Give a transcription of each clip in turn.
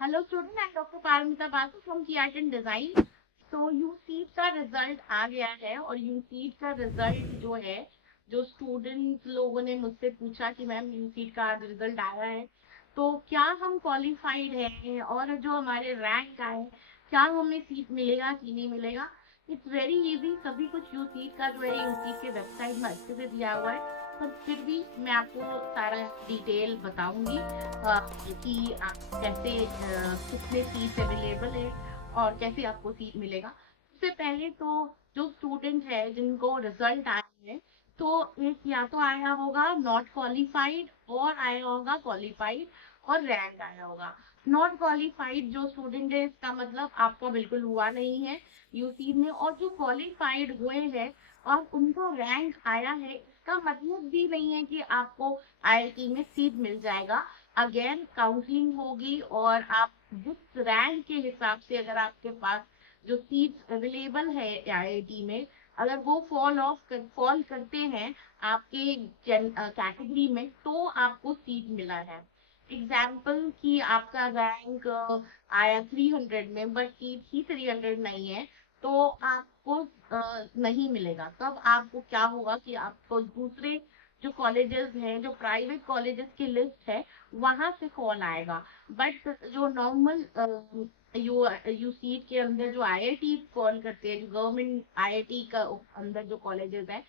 Hello student, I'm Dr. Paramita Basu from Key Art and Design. तो यूसीट का result आ गया है और यूसीट का रिजल्ट जो है, जो स्टूडेंट लोगों ने मुझसे पूछा कि मैम यूसीट का रिजल्ट आया है तो क्या हम क्वालिफाइड हैं और जो हमारे रैंक आए क्या हमें सीट मिलेगा कि नहीं मिलेगा। इट्स वेरी इजी, सभी कुछ यूसीट का जो है यूसीट के वेबसाइट में अच्छे से दिया हुआ है। पर फिर भी मैं आपको सारा डिटेल बताऊंगी कि आप कैसे कितने सीट्स अवेलेबल है और कैसे आपको सीट मिलेगा। सबसे पहले तो जो स्टूडेंट है जिनको रिजल्ट आया है, तो एक या तो आया होगा नॉट क्वालिफाइड और आया होगा क्वालिफाइड और रैंक आया होगा। नॉट क्वालिफाइड जो स्टूडेंट है इसका मतलब आपका बिल्कुल हुआ नहीं है यूसी में, और जो क्वालिफाइड हुए हैं और उनका रैंक आया है इसका मतलब भी नहीं है कि आपको आईआईटी में सीट मिल जाएगा। अगेन काउंसलिंग होगी और आप जिस रैंक के हिसाब से अगर आपके पास जो सीट्स अवेलेबल है आईआईटी में, अगर वो फॉल करते हैं आपके कैटेगरी में तो आपको सीट मिला है। एग्जाम्पल कि आपका रैंक आया 300 में बट सीट ही 300 नहीं है तो आपको नहीं मिलेगा। तब आपको क्या होगा कि आपको दूसरे जो कॉलेजेस हैं, जो प्राइवेट कॉलेजेस की लिस्ट है, वहां से कॉल आएगा। बट जो नॉर्मल यू यू सीट के अंदर जो आईआईटी कॉल करते हैं, जो गवर्नमेंट आईआईटी का अंदर जो कॉलेजेस है,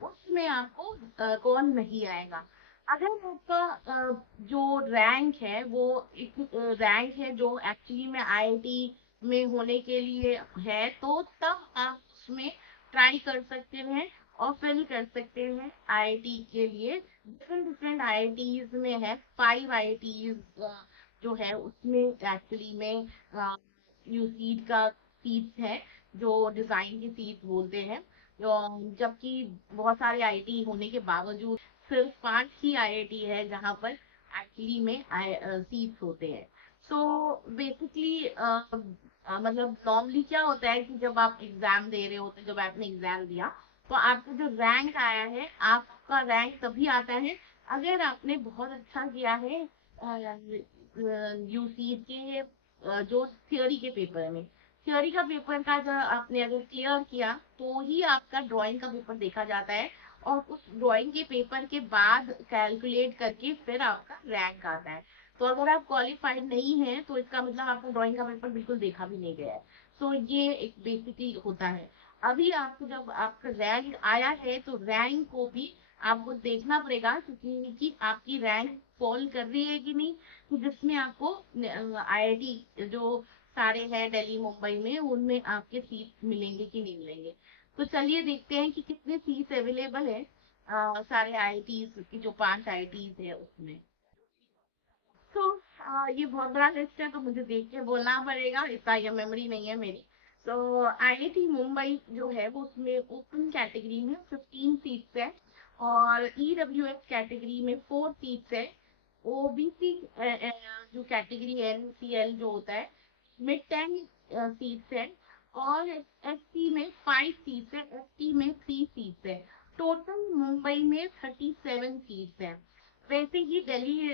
उसमें आपको कॉल नहीं आएगा। अगर आपका जो रैंक है वो एक रैंक है जो एक्चुअली में आईआईटी में होने के लिए है, तो तब आप उसमें ट्राई कर सकते हैं और फिल कर सकते हैं आईआईटी के लिए। डिफरेंट डिफरेंट आईआईटीज में है, 5 आईआईटीज जो है उसमें एक्चुअली में यूसीट का सीट है, जो डिजाइन की सीट बोलते हैं। जबकि बहुत सारे आईआईटी होने के बावजूद सिर्फ 5 ही आईआईटी है जहाँ पर एक्चुअली में सीट्स होते हैं। सो बेसिकली मतलब नॉर्मली क्या होता है कि जब आप एग्जाम दे रहे होते, जब आपने एग्जाम दिया तो आपका जो रैंक आया है, आपका रैंक तभी आता है अगर आपने बहुत अच्छा किया है यूसी के जो थियोरी के पेपर में। थियोरी का पेपर का जब आपने अगर क्लियर किया तो ही आपका ड्राइंग का पेपर देखा जाता है, और उस ड्राइंग के पेपर के बाद कैलकुलेट करके फिर आपका रैंक आता है। तो अगर आप क्वालिफाइड नहीं है तो इसका मतलब आपका ड्राइंग का पेपर बिल्कुल देखा भी नहीं गया है। तो ये एक बेसिकली होता है। अभी आपको जब आपका रैंक आया है तो रैंक को भी आपको देखना पड़ेगा कि आपकी रैंक फॉल कर रही है कि नहीं, कि जिसमें आपको आईआईटी जो सारे हैं दिल्ली मुंबई में उनमें आपके सीट मिलेंगे कि नहीं मिलेंगे। तो चलिए देखते हैं कि कितने सीट अवेलेबल है सारे आईआईटीज की, जो 5 आईआईटीज है उसमें। तो ये बहुत बड़ा लिस्ट है तो मुझे देख के बोलना पड़ेगा, इतना ये मेमोरी नहीं है मेरी। तो आईआईटी मुंबई जो है वो उसमें ओपन कैटेगरी में 15 सीट्स है, और ईडब्ल्यूएस कैटेगरी में 4 सीट्स है। ओबीसी जो कैटेगरी एनसीएल जो होता है में 10 सीट्स है, और एससी में 5 सीट्स है, एसटी में 3 सीट्स है। टोटल मुंबई में 37 सीट्स है। वैसे ही दिल्ली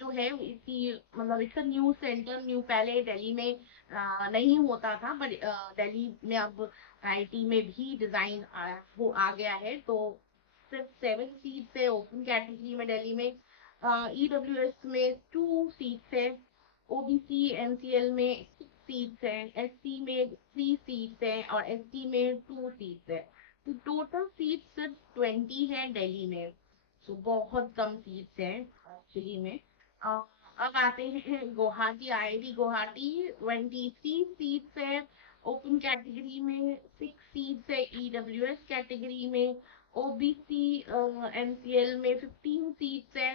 जो है इसकी मतलब इसका न्यू सेंटर, न्यू पहले दिल्ली में नहीं होता था, बट दिल्ली में अब आईटी में भी डिजाइन वो आ गया है। तो सिर्फ 7 सीट्स है ओपन कैटेगरी में दिल्ली में। ईडब्ल्यूएस में 2 सीट्स है, ओबीसी एनसीएल में 6 सीट्स है, एससी में 3 सीट्स है और एसटी में 2 सीट्स है। तो टोटल सीट सिर्फ 20 है दिल्ली में। तो बहुत कम सीट्स हैं एक्चुअली में। अ, अब आते हैं गुवाहाटी, आईआईटी गुवाहाटी 23 सीट्स है ओपन कैटेगरी में, 6 सीट्स है ईडब्ल्यूएस कैटेगरी में, ओबीसी एनसीएल में 15 सीट्स है,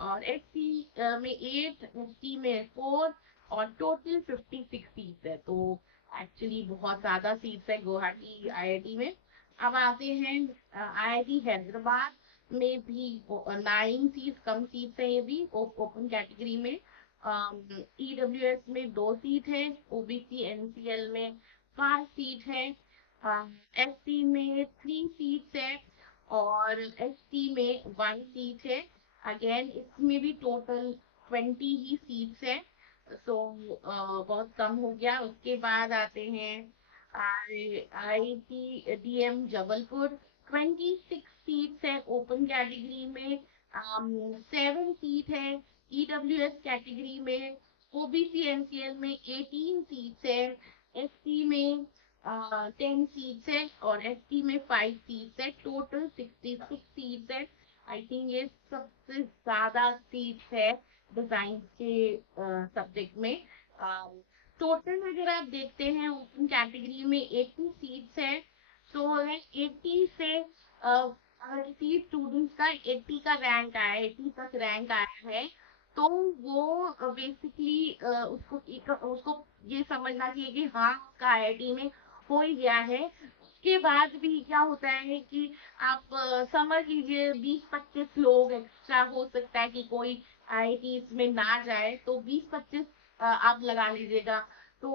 और एससी में 8, एसटी में 4, और टोटल 56 सीट्स है। तो एक्चुअली बहुत ज्यादा सीट्स है गुवाहाटी आईआईटी में। अब आते हैं आईआईटी हैदराबाद में भी 9 सीट, कम सीट्स है ये भी ओपन कैटेगरी में। ईडब्ल्यूएस में 2 सीट है, ओबीसी एनसीएल में 5 सीट है, एससी में 3 सीट्स है, और एसटी में 1 सीट है। अगेन इसमें भी टोटल 20 ही सीट्स है। सो बहुत कम हो गया। उसके बाद आते हैं IITDM जबलपुर, 26 सीट्स है ओपन कैटेगरी में, 7 सीट है EWS कैटेगरी में, OBC NCL में 18 सीट्स है, SC में 10 सीट्स है और ST में 5 सीट्स है, टोटल 66 सीट्स है। आई थिंक ये सबसे ज्यादा सीट्स है डिजाइन के सब्जेक्ट में। टोटल अगर आप देखते हैं ओपन कैटेगरी में 80 सीट्स है, तो 80 से अगर किसी स्टूडेंट्स का 80 का रैंक आया, 80 तक रैंक आया है, तो वो बेसिकली उसको ये समझना चाहिए कि हाँ उसका IIT में हो ही गया है। उसके बाद भी क्या होता है कि आप समझ लीजिए 20-25 लोग एक्स्ट्रा हो सकता है कि कोई IIT में ना जाए, तो 20-25 आप लगा लीजिएगा, तो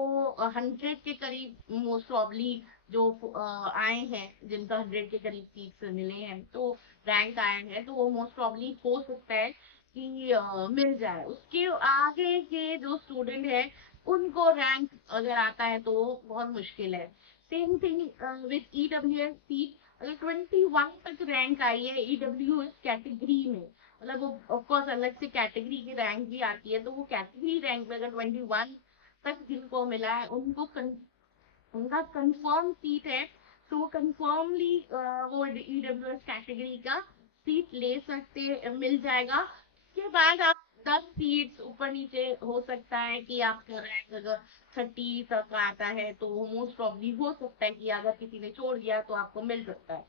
100 के करीब मोस्ट प्रॉब्ली जो आए हैं, जिनका 100 के करीब सीट्स मिले हैं, तो रैंक आए हैं, तो वो मोस्ट प्रॉब्ली हो सकता है कि मिल जाए। उसके आगे के जो स्टूडेंट है उनको रैंक अगर आता है तो बहुत मुश्किल है। Same thing with EWS seat, अगर 21 तक रैंक आई है EWS कैटेगरी में, मतलब वो ऑफ कोर्स अलग से कैटेगरी की रैंक भी आती है, तो वो कैटेगरी रैंक में अगर 21 तक जिनको मिला है उनका कंफर्म सीट है, तो वो कंफर्मली वो EWS कैटेगरी का सीट ले सकते, मिल जाएगा। उसके बाद आप 10 सीट्स ऊपर नीचे हो सकता है कि आपका रैंक अगर 30 तक आता है, तो मोस्ट प्रॉब्ली हो सकता है कि अगर किसी ने छोड़ दिया तो आपको मिल सकता है।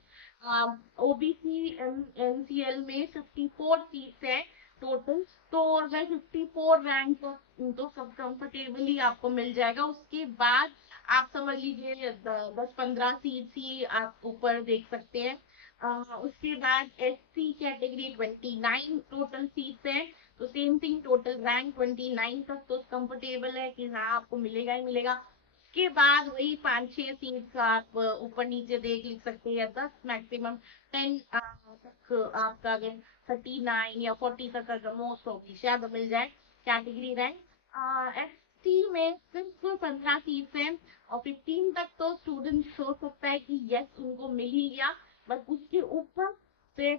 OBC NCL में 54 सीट्स है टोटल, तो अगर 54 रैंक तो सब कंफर्टेबली आपको मिल जाएगा। उसके बाद आप समझ लीजिए 10-15 सीट्स ही आप ऊपर देख सकते हैं। उसके बाद SC कैटेगरी 29 टोटल सीट्स है, तो सेम थिंग टोटल रैंक 29 तक तो कंफर्टेबल है कि हाँ आपको मिलेगा ही मिलेगा। उसके बाद वही 5-6 सीट्स आप ऊपर नीचे देख लिख सकते हैं, या 10 मैक्सिमम 10 तक आपका अगर 39 या 40 तक अगर मोस्ट ऑफ शायद मिल जाए कैटेगरी रैंक। ST में सिर्फ 15 सीट्स हैं और 15 तक तो स्टूडेंट सोच सकता है कि यस उनको मिल ही गया, बट उसके ऊपर से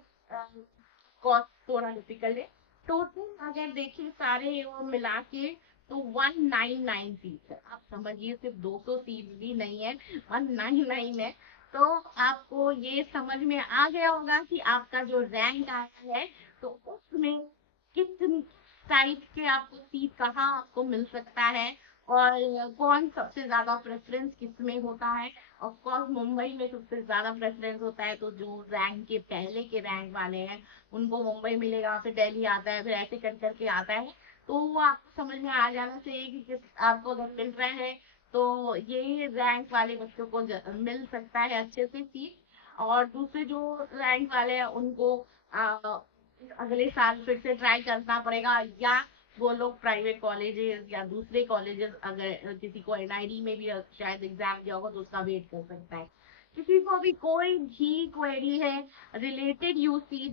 कॉस्ट थोड़ा डिफिकल्ट है। टोटल अगर देखिए सारे वो मिला के तो 199 सीट है। आप समझिए सिर्फ 200 सीट भी नहीं है, 199 है। तो आपको ये समझ में आ गया होगा कि आपका जो रैंक आया है तो उसमें किस टाइप के आपको सीट कहाँ आपको मिल सकता है, और कौन सबसे ज्यादा प्रेफरेंस किस में होता है। ऑफ कोर्स मुंबई में सबसे ज्यादा प्रेफरेंस होता है, तो जो रैंक के पहले के रैंक वाले हैं उनको मुंबई मिलेगा, फिर दिल्ली आता है, फिर ऐसे कर करके आता है। तो वो आपको समझ में आ जाना चाहिए कि आपको अगर मिल रहा है तो ये रैंक वाले बच्चों को मिल सकता है अच्छे से सीट, और दूसरे जो रैंक वाले हैं उनको अगले साल फिर से ट्राई करना पड़ेगा, या वो लोग प्राइवेट कॉलेजेस या दूसरे कॉलेजेस, अगर किसी को NID में भी शायद एग्जाम दिया होगा तो उसका वेट कर सकता है। किसी को भी कोई भी क्वेरी है रिलेटेड यूसी,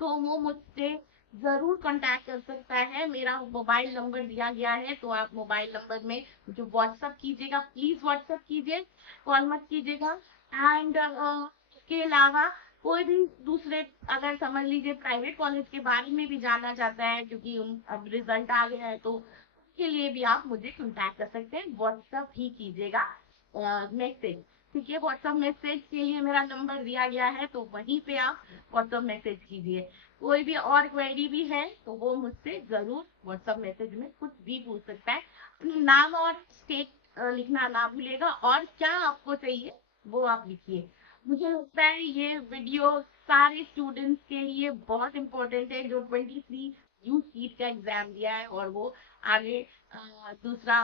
तो वो मुझसे जरूर कांटेक्ट कर सकता है। मेरा मोबाइल नंबर दिया गया है, तो आप मोबाइल नंबर में जो व्हाट्सअप कीजिएगा, प्लीज व्हाट्सअप कीजिए, कॉल मत कीजिएगा। एंड इसके अलावा कोई भी दूसरे अगर समझ लीजिए प्राइवेट कॉलेज के बारे में भी जानना चाहता है, क्योंकि अब रिजल्ट आ गया है, तो उसके लिए भी आप मुझे कांटेक्ट कर सकते हैं, व्हाट्सअप ही कीजिएगा मैसेज। ठीक है, व्हाट्सअप मैसेज के लिए मेरा नंबर दिया गया है, तो वहीं पे आप व्हाट्सअप मैसेज कीजिए। कोई भी और क्वेरी भी है तो वो मुझसे जरूर व्हाट्सअप मैसेज में कुछ भी पूछ सकता है। अपना नाम और स्टेट लिखना ना भूलिएगा, और क्या आपको चाहिए वो आप लिखिए। मुझे लगता है ये वीडियो सारे स्टूडेंट्स के लिए बहुत इंपॉर्टेंट है जो 23 यू सीट का एग्जाम दिया है और वो आगे दूसरा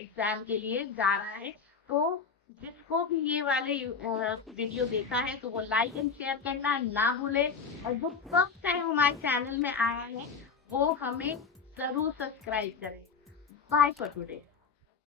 एग्जाम के लिए जा रहा है। तो जिसको भी ये वाले वीडियो देखा है तो वो लाइक एंड शेयर करना ना भूले, और जो फर्स्ट टाइम हमारे चैनल में आया है वो हमें जरूर सब्सक्राइब करें। Bye for today.